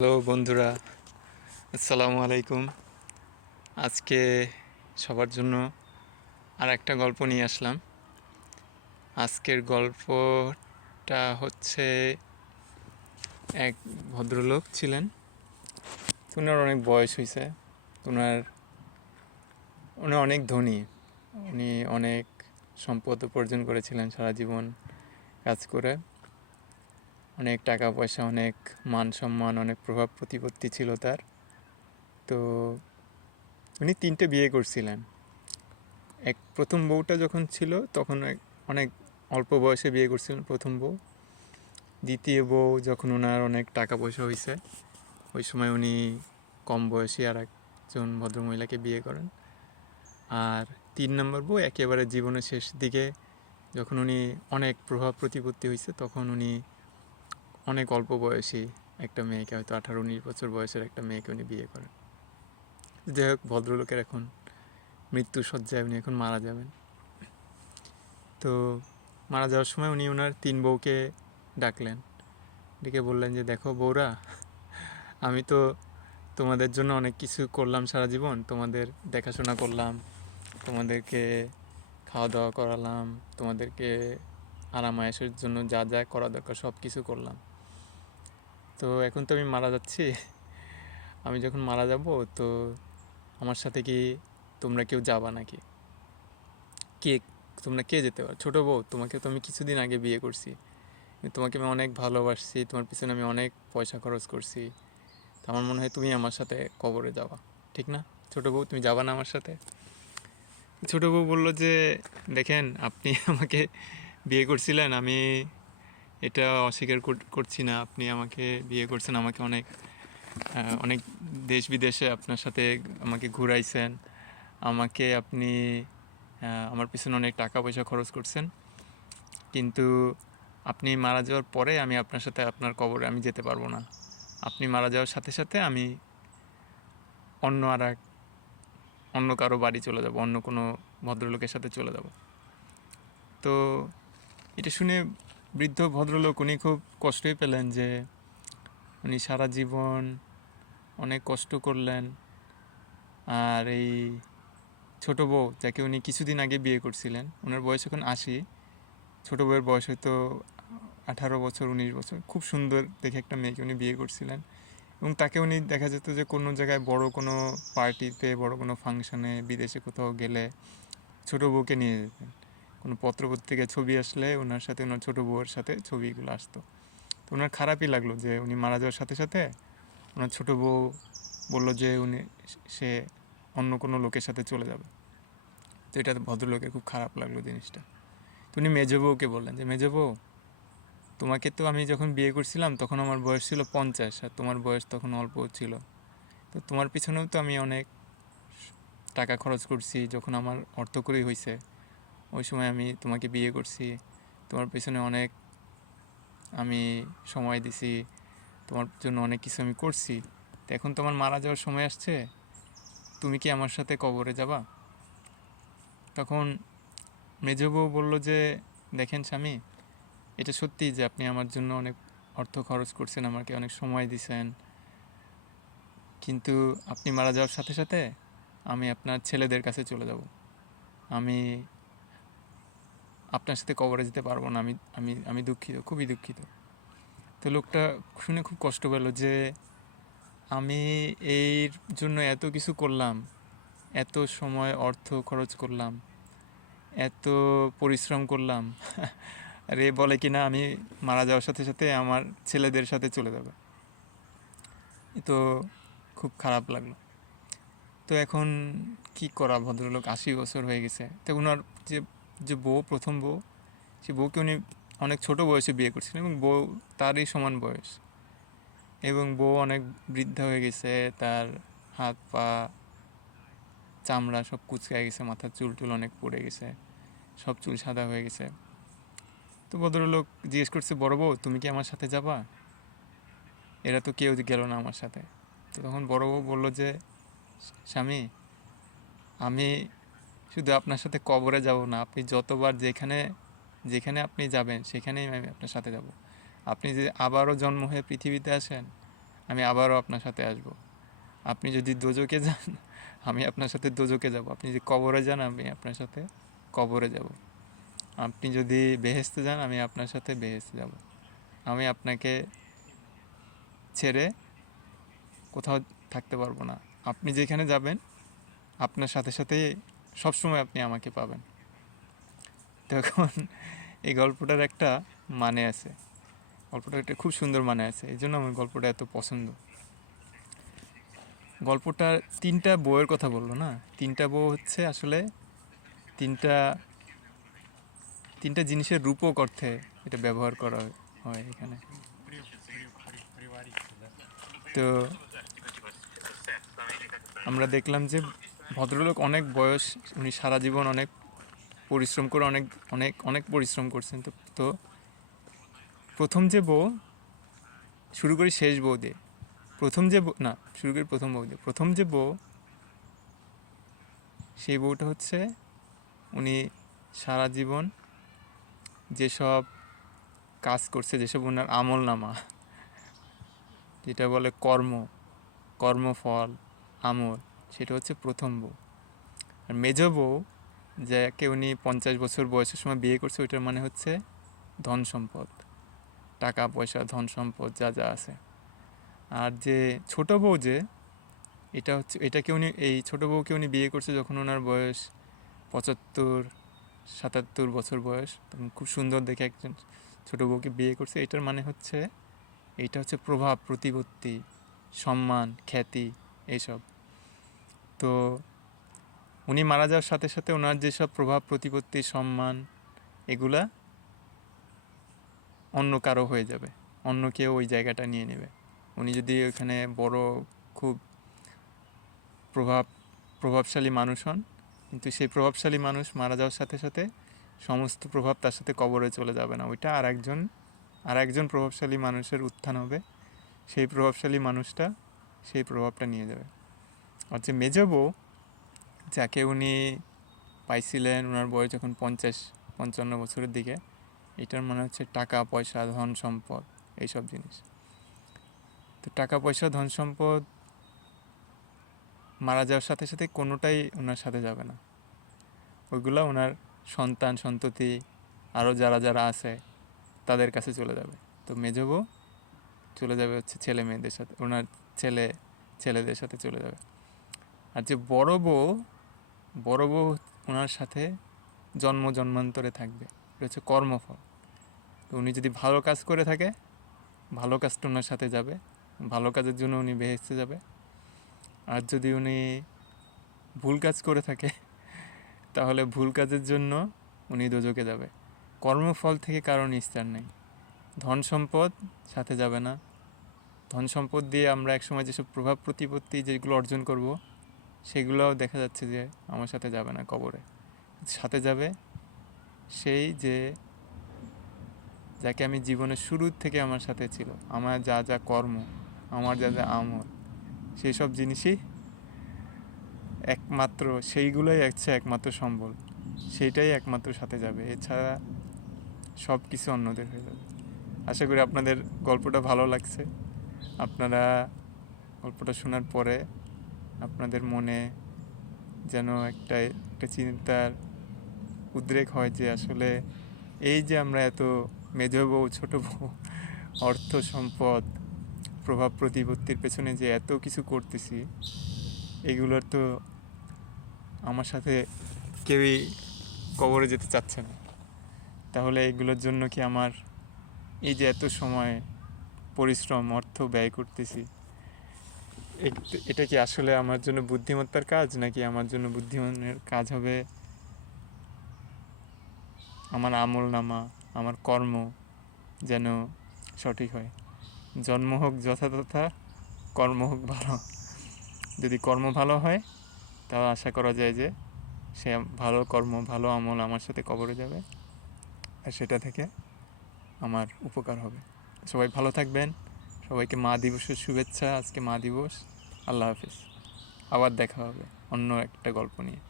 Hello বন্ধুরা, আসসালামু আলাইকুম। আজকে সবার জন্য আর একটা গল্প নিয়ে আসলাম। আজকের গল্পটা হচ্ছে, এক ভদ্রলোক ছিলেন। ওনার অনেক বয়স হয়েছে। ওনার উনি অনেক ধনী। উনি অনেক সম্পদ উপার্জন করেছিলেন সারা জীবন কাজ করে। অনেক টাকা পয়সা, অনেক মান সম্মান, অনেক প্রভাব প্রতিপত্তি ছিল তার। তো উনি 3টে বিয়ে করছিলেন। প্রথম বউটা যখন ছিল তখন অনেক অল্প বয়সে বিয়ে করছিলেন প্রথম বউ। দ্বিতীয় বউ যখন ওনার অনেক টাকা পয়সা হয়েছে, ওই সময় উনি কম বয়সী আর একজন ভদ্রমহিলাকে বিয়ে করেন। আর 3 নম্বর বউ একেবারে জীবনের শেষ দিকে, যখন উনি অনেক প্রভাব প্রতিপত্তি হয়েছে, তখন উনি অনেক অল্প বয়সী একটা মেয়েকে, হয়তো 18-19 বছর বয়সের একটা মেয়েকে উনি বিয়ে করেন। যাই হোক, ভদ্রলোকের এখন মৃত্যু শয্যায়, উনি এখন মারা যাবেন। তো মারা যাওয়ার সময় উনি ওনার 3 বউকে ডাকলেন, ডেকে বললেন যে, দেখো বউরা, আমি তো তোমাদের জন্য অনেক কিছু করলাম সারা জীবন, তোমাদের দেখাশোনা করলাম, তোমাদেরকে খাওয়া দাওয়া করালাম, তোমাদেরকে আরাম আয়েশের জন্য যা যা করা দরকার সব কিছু করলাম। তো এখন তো আমি মারা যাচ্ছি, আমি যখন মারা যাব, তো আমার সাথে কি তোমরা কেউ যাবা নাকি? কে তোমরা কে যেতে পারো? ছোটো বউ, তোমাকে তো আমি কিছুদিন আগে বিয়ে করছি, তোমাকে আমি অনেক ভালোবাসছি, তোমার পিছনে আমি অনেক পয়সা খরচ করছি। তো আমার মনে হয় তুমি আমার সাথে কবরে যাওয়া, ঠিক না? ছোটো বউ, তুমি যাবা না আমার সাথে? ছোটো বউ বললো যে, দেখেন, আপনি আমাকে বিয়ে করছিলেন, আমি এটা অস্বীকার করছি না। আপনি আমাকে বিয়ে করছেন, আমাকে অনেক অনেক দেশ বিদেশে আপনার সাথে আমাকে ঘুরাইছেন, আমাকে আপনি আমার পিছনে অনেক টাকা পয়সা খরচ করছেন। কিন্তু আপনি মারা যাওয়ার পরে আমি আপনার সাথে আপনার কবরে আমি যেতে পারবো না। আপনি মারা যাওয়ার সাথে সাথে আমি অন্য অন্য কারো বাড়ি চলে যাব, অন্য কোনো ভদ্রলোকের সাথে চলে যাব। তো এটা শুনে বৃদ্ধ ভদ্রলোক উনি খুব কষ্টই পেলেন, যে উনি সারা জীবন অনেক কষ্ট করলেন, আর এই ছোটো বউ যাকে উনি কিছুদিন আগে বিয়ে করছিলেন, ওনার বয়স এখন 80, ছোটো বউয়ের বয়স হয়তো 18 বছর 19 বছর, খুব সুন্দর দেখে একটা মেয়েকে উনি বিয়ে করছিলেন। এবং তাকে উনি দেখা যেত যে কোনো জায়গায় বড় কোনো পার্টিতে, বড় কোনো ফাংশানে, বিদেশে কোথাও গেলে ছোটো বউকে নিয়ে যেতেন। কোনো পত্রপত্রিকায় ছবি আসলে ওনার সাথে, ওনার ছোটো বউয়ের সাথে ছবিগুলো আসতো। তো ওনার খারাপই লাগলো যে উনি মারা যাওয়ার সাথে সাথে ওনার ছোটো বউ বললো যে সে অন্য কোনো লোকের সাথে চলে যাবে। তো এটা ভদ্রলোকের খুব খারাপ লাগলো জিনিসটা। তো উনি মেজো বউকে বললেন যে, মেজো বউ, তোমাকে তো আমি যখন বিয়ে করছিলাম তখন আমার বয়স ছিল 50, আর তোমার বয়স তখন অল্প ছিল। তো তোমার পিছনেও তো আমি অনেক টাকা খরচ করছি। যখন আমার অর্থকরী হয়েছে, ওই সময় আমি তোমাকে বিয়ে করছি, তোমার পিছনে অনেক আমি সময় দিছি, তোমার জন্য অনেক কিছু আমি করছি। তো এখন তোমার মারা যাওয়ার সময় আসছে, তুমি কি আমার সাথে কবরে যাবা? তখন মেজো বউ বলল যে, দেখেন স্বামী, এটা সত্যি যে আপনি আমার জন্য অনেক অর্থ খরচ করছেন, আমাকে অনেক সময় দিছেন, কিন্তু আপনি মারা যাওয়ার সাথে সাথে আমি আপনার ছেলেদের কাছে চলে যাব, আমি আপনার সাথে কবরে যেতে পারবো না। আমি আমি আমি দুঃখিত, খুবই দুঃখিত। তো লোকটা শুনে খুব কষ্ট পেল যে আমি এর জন্য এত কিছু করলাম, এত সময় অর্থ খরচ করলাম, এত পরিশ্রম করলাম, আর এ বলে কি না আমি মারা যাওয়ার সাথে সাথে আমার ছেলেদের সাথে চলে যাবে। তো খুব খারাপ লাগলো। তো এখন কি করা, ভদ্রলোক 80 বছর হয়ে গেছে। তো ওনার যে যে বউ, প্রথম বউ, সে বউকে উনি অনেক ছোট বয়সে বিয়ে করছিলেন, এবং বউ তারই সমান বয়স, এবং বউ অনেক বৃদ্ধা হয়ে গেছে, তার হাত পা চামড়া সব কুচকে গেছে, মাথার চুল টুল অনেক পড়ে গেছে, সব চুল সাদা হয়ে গেছে। তো ভদ্রলোক জিজ্ঞেস করছে, বড় বউ, তুমি কি আমার সাথে যাবা? এরা তো কেউ গেল না আমার সাথে। তো তখন বড় বউ বললো যে, স্বামী, আমি শুধু আপনার সাথে কবরে যাব না, আপনি যতবার যেখানে যেখানে আপনি যাবেন সেখানেই আমি আপনার সাথে যাব। আপনি যে আবারও জন্ম হয়ে পৃথিবীতে আসেন, আমি আবারও আপনার সাথে আসব। আপনি যদি দোজখে যান আমি আপনার সাথে দোজখে যাব। আপনি যদি কবরে যান আমি আপনার সাথে কবরে যাব। আপনি যদি বেহেশতে যান আমি আপনার সাথে বেহেশতে যাব। আমি আপনাকে ছেড়ে কোথাও থাকতে পারবো না। আপনি যেখানে যাবেন আপনার সাথে সাথে সবসময় আপনি আমাকে পাবেন। তখন এই গল্পটার একটা মানে আছে, গল্পটার একটা খুব সুন্দর মানে আছে, এই জন্য আমার গল্পটা এত পছন্দ। গল্পটার 3টা বউয়ের কথা বললো না, 3টা বউ হচ্ছে আসলে তিনটা তিনটা জিনিসের রূপক অর্থে এটা ব্যবহার করা হয় এখানে। তো আমরা দেখলাম যে ভদ্রলোক অনেক বয়স, উনি সারা জীবন অনেক পরিশ্রম করে অনেক অনেক অনেক পরিশ্রম করছেন। তো তো প্রথম যে বউ, শুরু করি শেষ বউ দিয়ে। প্রথম যে না, শুরু করি প্রথম বউ দিয়ে। প্রথম যে বউ, সেই বউটা হচ্ছে উনি সারা জীবন যেসব কাজ করছে, যেসব ওনার আমল নামা, যেটা বলে কর্মফল, আমল, সেটা হচ্ছে প্রথম বউ। আর মেজ বউ, যাকে উনি 50 বছর বয়সের সময় বিয়ে করছে, ওইটার মানে হচ্ছে ধন সম্পদ, টাকা পয়সা, ধন সম্পদ যা যা আছে। আর যে ছোট বউ, যে এটাকে উনি, এই ছোট বউকে উনি বিয়ে করছে যখন ওনার বয়স 75-77 বছর বয়স। তখন খুব সুন্দর দেখে একজন ছোট বউকে বিয়ে করছে। এটার মানে হচ্ছে, এইটা হচ্ছে প্রভাব, প্রতিপত্তি, সম্মান, খ্যাতি, এইসব। তো উনি মারা যাওয়ার সাথে সাথে ওনার যেসব প্রভাব, প্রতিপত্তি, সম্মান, এগুলা অন্য কারো হয়ে যাবে, অন্য কেউ ওই জায়গাটা নিয়ে নেবে। উনি যদি ওখানে বড় খুব প্রভাবশালী মানুষ হন, কিন্তু সেই প্রভাবশালী মানুষ মারা যাওয়ার সাথে সাথে সমস্ত প্রভাব তার সাথে কবরে চলে যাবে না, ওইটা আর একজন প্রভাবশালী মানুষের উত্থান হবে, সেই প্রভাবশালী মানুষটা সেই প্রভাবটা নিয়ে যাবে। আর যে মেজ বউ, যাকে উনি পাইছিলেন ওনার বয়স যখন 50-55 বছরের দিকে, এটার মানে হচ্ছে টাকা পয়সা, ধন সম্পদ, এইসব জিনিস। তো টাকা পয়সা, ধন সম্পদ মারা যাওয়ার সাথে সাথে কোনোটাই ওনার সাথে যাবে না, ওইগুলো ওনার সন্তান সন্ততি আরও যারা যারা আছে তাদের কাছে চলে যাবে। তো মেজ বউ চলে যাবে হচ্ছে ছেলে মেয়েদের সাথে, ওনার ছেলেদের সাথে চলে যাবে। আর যে বড় বউ ওনার সাথে জন্মান্তরে থাকবে, এটা হচ্ছে কর্মফল। তো উনি যদি ভালো কাজ করে থাকে, ভালো কাজটা ওনার সাথে যাবে, ভালো কাজের জন্য উনি বেহেশতে যাবে। আর যদি উনি ভুল কাজ করে থাকে, তাহলে ভুল কাজের জন্য উনি দোজখে যাবে। কর্মফল থেকে কারো নিস্তার নেই। ধন সম্পদ সাথে যাবে না, ধন সম্পদ দিয়ে আমরা একসময় যেসব প্রভাব, প্রতিপত্তি যেগুলো অর্জন করব, সেগুলোও দেখা যাচ্ছে যে আমার সাথে যাবে না কবরে। সাথে যাবে সেই যে, যাকে আমি জীবনের শুরুর থেকে আমার সাথে ছিল, আমার যা যা কর্ম, আমার যা যা আমল, সেই সব জিনিসই একমাত্র, সেইগুলোই হচ্ছে একমাত্র সম্বল, সেইটাই একমাত্র সাথে যাবে, এছাড়া সব কিছু অন্যদের হয়ে যাবে। আশা করি আপনাদের গল্পটা ভালো লাগছে। আপনারা গল্পটা শোনার পরে আপনাদের মনে যেন একটা চিন্তার উদ্রেক হয় যে আসলে এই যে আমরা এত মেজ বউ, ছোট বউ, অর্থ সম্পদ, প্রভাব প্রতিপত্তির পেছনে যে এত কিছু করতেছি, এগুলোর তো আমার সাথে কেউই কবরে যেতে চাচ্ছে না। তাহলে এগুলোর জন্য কি আমার এই যে এত সময় পরিশ্রম, অর্থ ব্যয় করতেছি, এটা কি আসলে আমার জন্য বুদ্ধিমত্তার কাজ, নাকি আমার জন্য বুদ্ধিমানের কাজ হবে আমার আমল নামা, আমার কর্ম যেন সঠিক হয়। জন্ম হোক যথাযথা, কর্ম হোক ভালো। যদি কর্ম ভালো হয়, তাহলে আশা করা যায় যে সে ভালো কর্ম, ভালো আমল আমার সাথে কবরে যাবে, আর সেটা থেকে আমার উপকার হবে। সবাই ভালো থাকবেন। সবাইকে মা দিবসের শুভেচ্ছা। আজকে মা দিবস। আল্লাহ হাফিজ। আবার দেখা হবে অন্য একটা গল্প নিয়ে।